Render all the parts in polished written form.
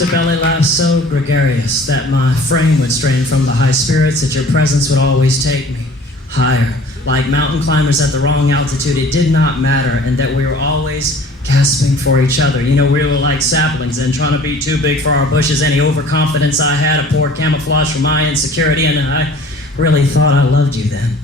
used to belly laugh so gregarious that my frame would strain from the high spirits, that your presence would always take me higher. Like mountain climbers at the wrong altitude, it did not matter, and that we were always gasping for each other. You know, we were like saplings and trying to be too big for our bushes. Any overconfidence I had, a poor camouflage for my insecurity, and I really thought I loved you then.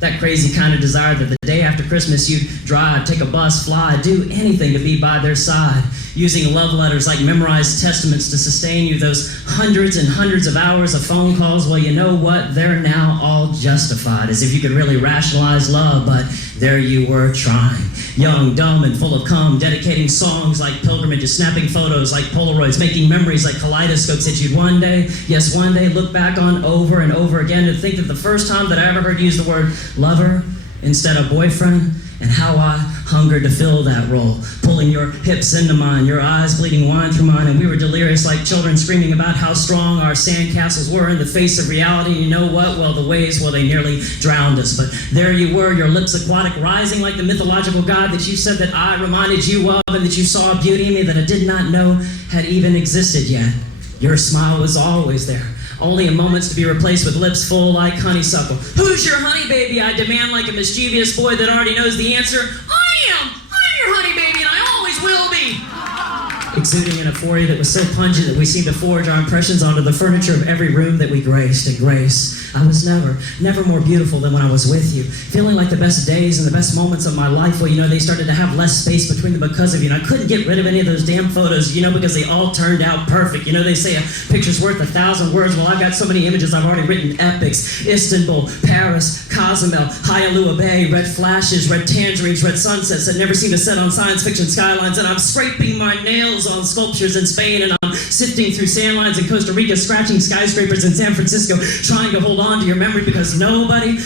That crazy kind of desire that the day after Christmas you'd drive, take a bus, fly, do anything to be by their side, using love letters like memorized testaments to sustain you, those hundreds and hundreds of hours of phone calls. Well, you know what? They're now all justified, as if you could really rationalize love, but there you were trying. Young, dumb, and full of cum, dedicating songs like pilgrimages, snapping photos like Polaroids, making memories like kaleidoscopes that you'd one day, yes, one day, look back on over and over again to think that the first time that I ever heard you use the word lover instead of boyfriend, and how I hungered to fill that role, pulling your hips into mine, your eyes bleeding wine through mine, and we were delirious like children screaming about how strong our sandcastles were in the face of reality. You know what? Well, the waves, well, they nearly drowned us, but there you were, your lips aquatic, rising like the mythological god that you said that I reminded you of, and that you saw a beauty in me that I did not know had even existed yet. Your smile was always there, only in moments to be replaced with lips full like honeysuckle. Who's your honey baby? I demand like a mischievous boy that already knows the answer. I'm your honey baby, and I always will be. Exuding an euphoria that was so pungent that we seemed to forge our impressions onto the furniture of every room that we graced. And Grace, I was never more beautiful than when I was with you. Feeling like the best days and the best moments of my life, well, you know, they started to have less space between them because of you. And I couldn't get rid of any of those damn photos, you know, because they all turned out perfect. You know, they say a picture's worth 1,000 words. Well, I've got so many images, I've already written epics. Istanbul, Paris, Cozumel, Hialeah Bay, red flashes, red tangerines, red sunsets that never seem to set on science fiction skylines. And I'm scraping my nails on sculptures in Spain, and I'm sifting through sand lines in Costa Rica, scratching skyscrapers in San Francisco, trying to hold on to your memory because nobody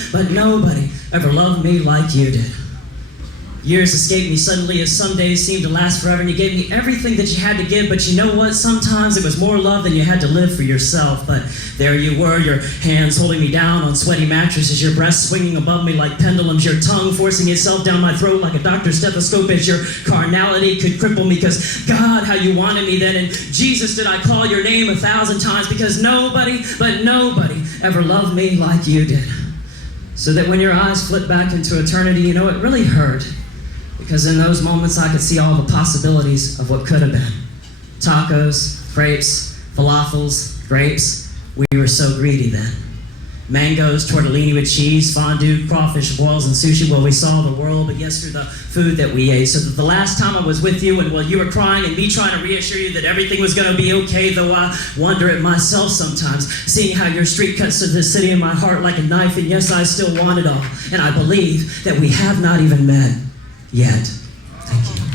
ever loved me like you did. Years escaped me suddenly as some days seemed to last forever, and you gave me everything that you had to give, but you know what? Sometimes it was more love than you had to live for yourself. But there you were, your hands holding me down on sweaty mattresses, your breasts swinging above me like pendulums, your tongue forcing itself down my throat like a doctor's stethoscope as your carnality could cripple me, because God, how you wanted me then, and Jesus, did I call your name 1,000 times, because nobody ever loved me like you did. So that when your eyes flipped back into eternity, you know, it really hurt. Because in those moments I could see all the possibilities of what could have been. Tacos, crepes, falafels, grapes. We were so greedy then. Mangoes, tortellini with cheese, fondue, crawfish boils, and sushi. Well, we saw the world, but yes, through the food that we ate. So that the last time I was with you, and while you were crying and me trying to reassure you that everything was going to be okay, though I wonder at myself sometimes, seeing how your street cuts to the city in my heart like a knife, and yes, I still want it all. And I believe that we have not even met yet. Thank you.